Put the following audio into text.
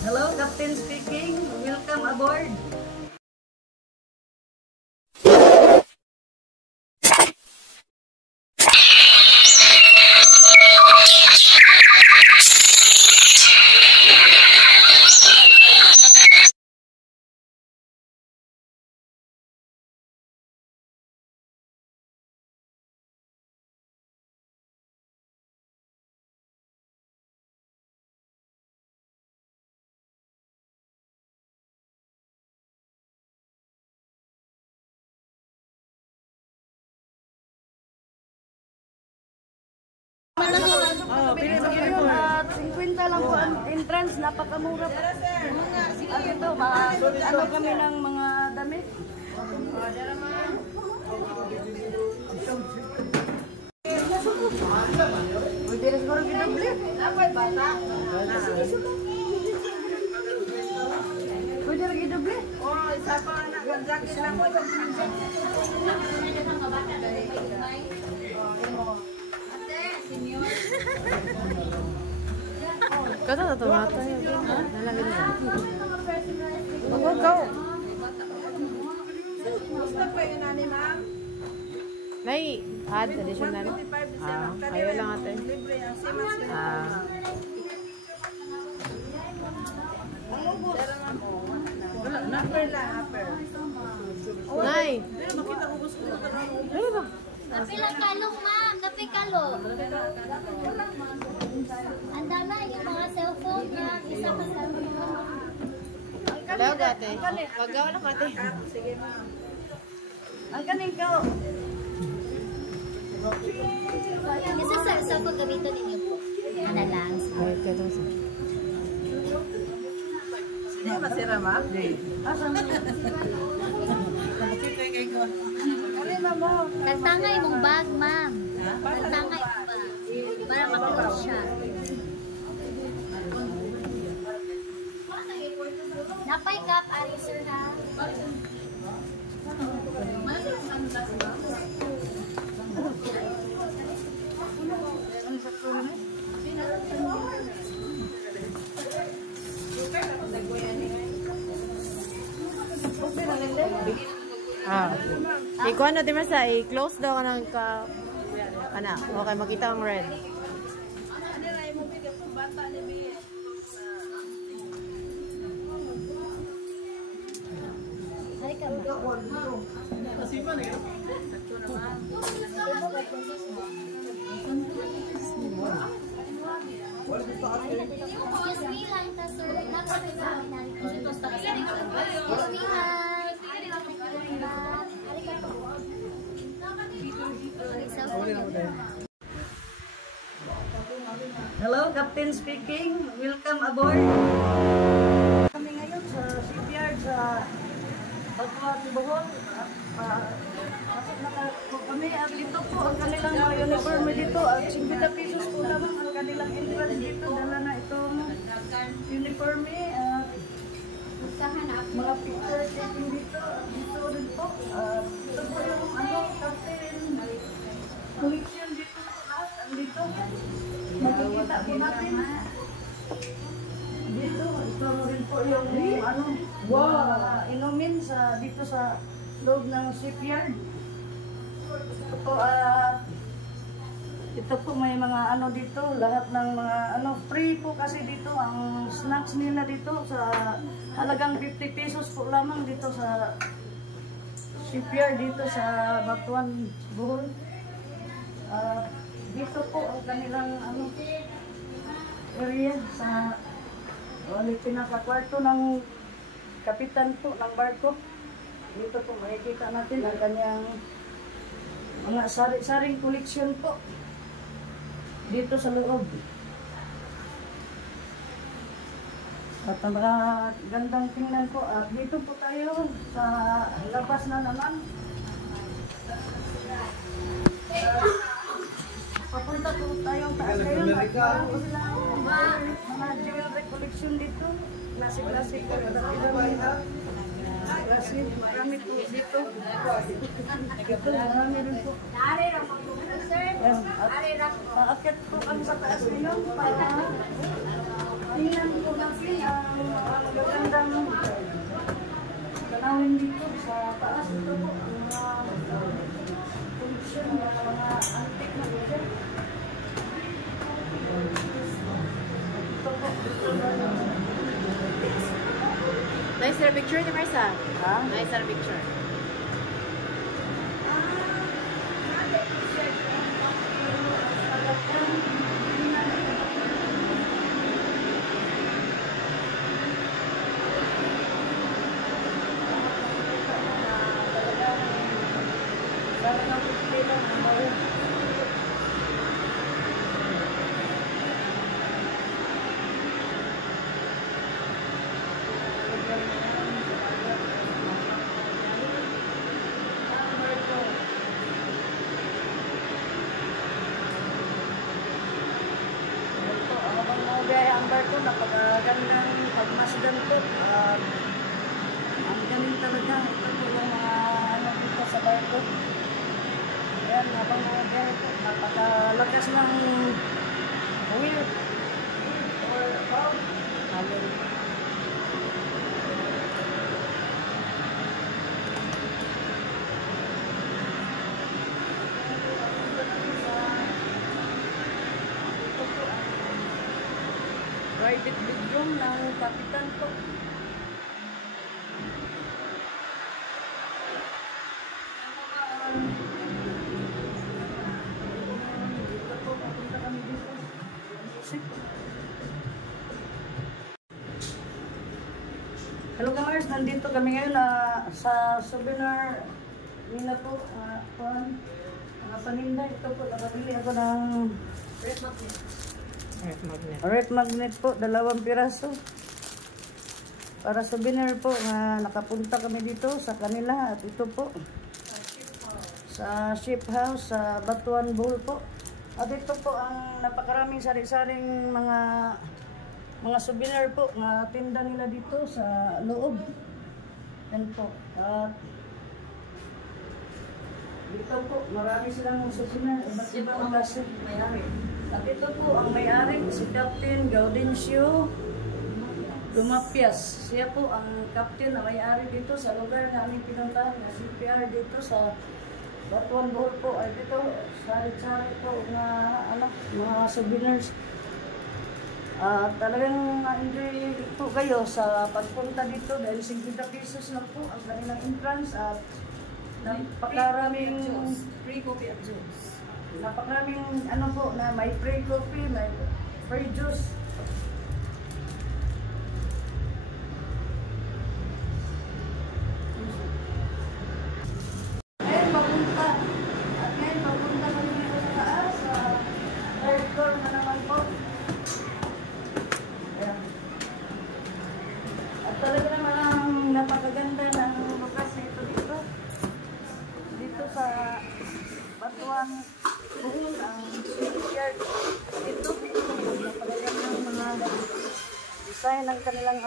Hello, Captain speaking. Welcome aboard. At 50 lang po ang entrance, napakamura po. At ito, ano kami ng mga damit. Pwede na siguro gidoble. Pwede na gidoble. Oh, isa pa anak. Jacket lang po. Kata na tumata yun. Nalagay na. Huwag ka. Gusto pa yun, ani, ma'am? Nay, add additional. Ayaw lang ate. Libre ang simas. Wala, upper lang, upper. Nay. Pero makita ko gusto ko. Ano ba? Napilang kalong, ma'am. Napikalong. Ang dami yung mga cellphone na isa pa sa Hello, ate. Paggawa lang ate. Sige, ma'am. Ang kaning ka. Isa sa paggamitan ninyo po. Ano lang. Ay, kaya sa. Hindi masira, ma'am? Asan mo? Tagtangay mong bag, ma'am. Tagtangay mong bag. Para maklose siya. Napay cup, ari sir ha. Ikuha na din sa i-close daw ka ng ka... Ana, okay, makita ang red. Ay ka ba? Excuse me lang ta sir. Excuse me lang. Hello, Captain speaking. Welcome aboard. Kami ngayon sa shipyard sa Pagkuha, Bohol. Pasok na po kami at dito po ang kanilang mga uniform dito at 50 pesos po lamang ang kanilang entrance dito. Dala na itong uniform at mga picture taking dito. Dito rin po. Ito po yung captain collection dito po lahat. Andito. Makikita po natin. Dito, ito rin po yung inumin sa dito sa loob ng shipyard. Ito po may mga dito, lahat ng mga free po kasi dito ang snacks nila dito sa halagang 50 pesos po lamang dito sa shipyard dito sa Batuan, Bohol. Dito po ang kanilang area sa pinaka-kwarto ng kapitan po ng barko. Dito po makikita natin ang kanyang mga saring koleksyon po dito sa loob. At ang mga gandang tingnan po. At dito po tayo sa labas na naman. Papunta po tayong taas ngayon. Mga jewelry collection dito. Classic-classic po. Classic. Marami po dito. Ito, marami rin po. Paakit po kami sa taas ngayon para tingnan po natin ang Nice na picture ni Marisa. Ha? Nice na picture. Ang barko, napakagandang pagmasdan po. Ang galing talaga. Ito po yung mga ano dito sa barko. Ayan, habang mga biyahe po, napakalakas ng wheel or bow. Amen. Private bedroom ng kapitan po. Dito po, papunta kami dito. Hello kamars, nandito kami ngayon sa souvenir nila po. Mga paninda. Ito po, nakabili ako ng red magnet po, 2 piraso. Para souvenir po na nakapunta kami dito sa kanila. At ito po sa ship house sa Batuan Bowl po. At ito po ang napakaraming sari-saring mga souvenir po na tinda nila dito sa loob. Yan po. At dito po marami silang souvenir. Iba't ibang klase. At ito po ang may-ari, si Captain Gaudencio Lumapias. Siya po ang captain na may-ari dito sa lugar na aming pinuntahan na CPR dito sa Batuan Bohol po. Ay dito, sari-sari po na mga souvenirs. Talagang enjoy po kayo sa pagpunta dito dahil 50 pesos lang po ang kanilang entrance at napakaraming Free coffee at juice. napakaraming po na may free coffee, may free juice. Ngayon papunta kami dito sa taas, sa third floor na naman po. Ayan. At talaga naman ang napakaganda ng lukas na ito dito. Dito sa Batuan Bohol, ang shipyard dito. Napakaganda ng mga design ng kanilang